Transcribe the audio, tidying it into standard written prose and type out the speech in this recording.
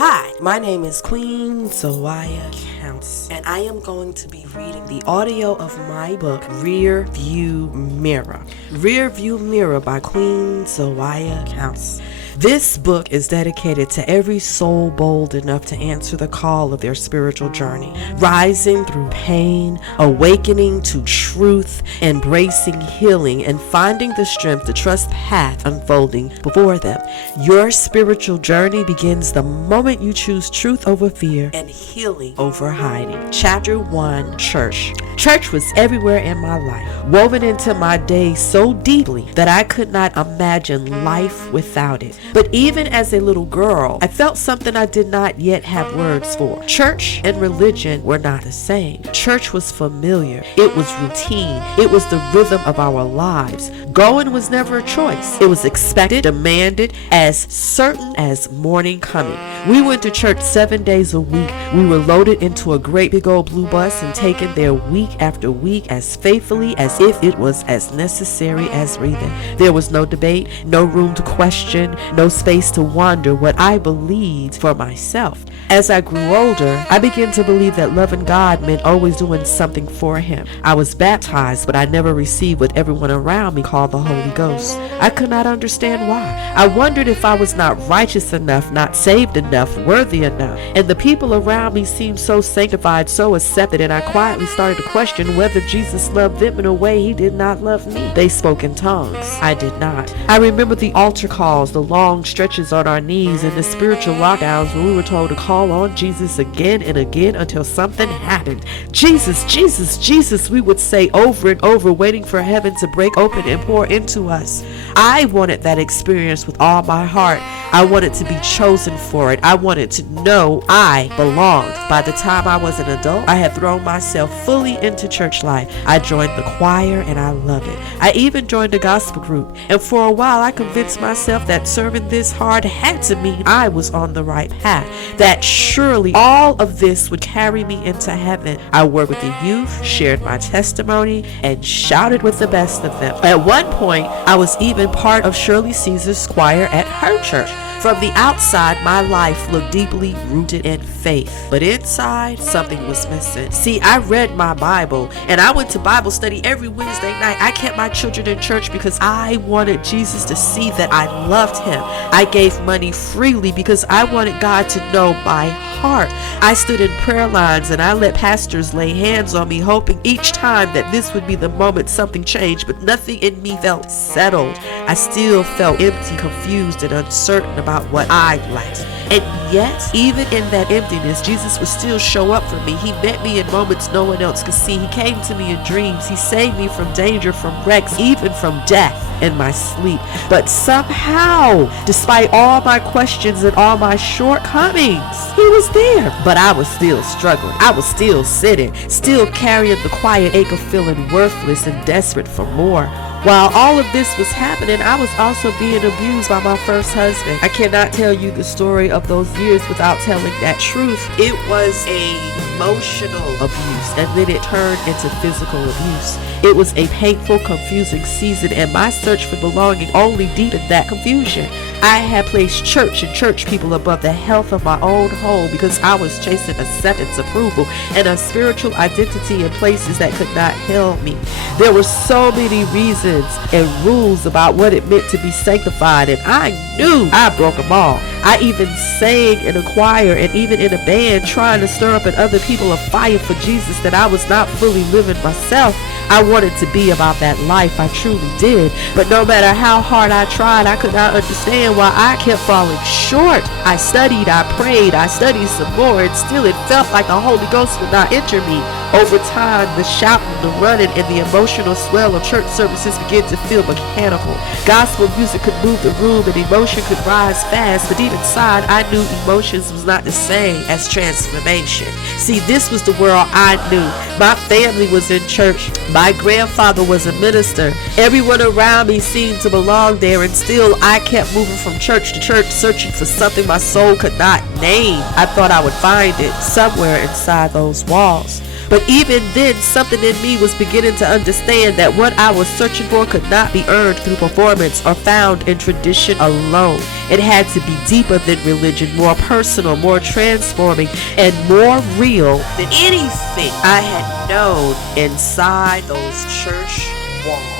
Hi, my name is Queen Zoaya Counts, and I am going to be reading the audio of my book, Rearview Mirror. Rearview Mirror by Queen Zoaya Counts. This book is dedicated to every soul bold enough to answer the call of their spiritual journey, rising through pain, awakening to truth, embracing healing, and finding the strength to trust the path unfolding before them. Your spiritual journey begins the moment you choose truth over fear and healing over hiding. Chapter 1, Church. Church was everywhere in my life, woven into my days so deeply that I could not imagine life without it. But even as a little girl, I felt something I did not yet have words for. Church and religion were not the same. Church was familiar. It was routine. It was the rhythm of our lives. Going was never a choice. It was expected, demanded, as certain as morning coming. We went to church 7 days a week. We were loaded into a great big old blue bus and taken there week after week as faithfully as if it was as necessary as breathing. There was no debate, no room to question, no space to wonder what I believed for myself. As I grew older, I began to believe that loving God meant always doing something for Him. I was baptized, but I never received what everyone around me called the Holy Ghost. I could not understand why. I wondered if I was not righteous enough, not saved enough, worthy enough. And the people around me seemed so sanctified, so accepted, and I quietly started to question whether Jesus loved them in a way He did not love me. They spoke in tongues. I did not. I remember the altar calls, the long stretches on our knees, and the spiritual lockdowns when we were told to call on Jesus again and again until something happened. Jesus, Jesus, Jesus, we would say over and over, waiting for heaven to break open and pour into us. I wanted that experience with all my heart. I wanted to be chosen for it. I wanted to know I belonged. By the time I was an adult, I had thrown myself fully into church life. I joined the choir and I love it. I even joined a gospel group, and for a while I convinced myself that serving this hard had to mean I was on the right path, that surely all of this would carry me into heaven. I worked with the youth, shared my testimony, and shouted with the best of them. At one point, I was even part of Shirley Caesar's choir at her church. From the outside, my life looked deeply rooted in faith, but inside, something was missing. See, I read my Bible, and I went to Bible study every Wednesday night. I kept my children in church because I wanted Jesus to see that I loved Him. I gave money freely because I wanted God to know my heart. I stood in prayer lines, and I let pastors lay hands on me, hoping each time that this would be the moment something changed, but nothing in me felt settled. I still felt empty, confused, and uncertain about what I lacked. And yet, even in that emptiness, Jesus would still show up for me. He met me in moments no one else could see. He came to me in dreams. He saved me from danger, from wrecks, even from death in my sleep. But somehow, despite all my questions and all my shortcomings, He was there. But I was still struggling. I was still sitting, still carrying the quiet ache of feeling worthless and desperate for more. While all of this was happening, I was also being abused by my first husband. I cannot tell you the story of those years without telling that truth. It was emotional abuse, and then it turned into physical abuse. It was a painful, confusing season, and my search for belonging only deepened that confusion. I had placed church and church people above the health of my own home because I was chasing acceptance, approval, and a spiritual identity in places that could not help me. There were so many reasons and rules about what it meant to be sanctified, and I knew I broke them all. I even sang in a choir and even in a band, trying to stir up in other people a fire for Jesus that I was not fully living myself. I wanted to be about that life, I truly did. But no matter how hard I tried, I could not understand why I kept falling short. I studied, I prayed, I studied some more, and still it felt like the Holy Ghost would not enter me. Over time, the shouting, the running, and the emotional swell of church services began to feel mechanical. Gospel music could move the room and emotion could rise fast, but deep inside, I knew emotions was not the same as transformation. See, this was the world I knew. My family was in church. My grandfather was a minister. Everyone around me seemed to belong there, and still I kept moving from church to church, searching for something my soul could not name. I thought I would find it somewhere inside those walls. But even then, something in me was beginning to understand that what I was searching for could not be earned through performance or found in tradition alone. It had to be deeper than religion, more personal, more transforming, and more real than anything I had known inside those church walls.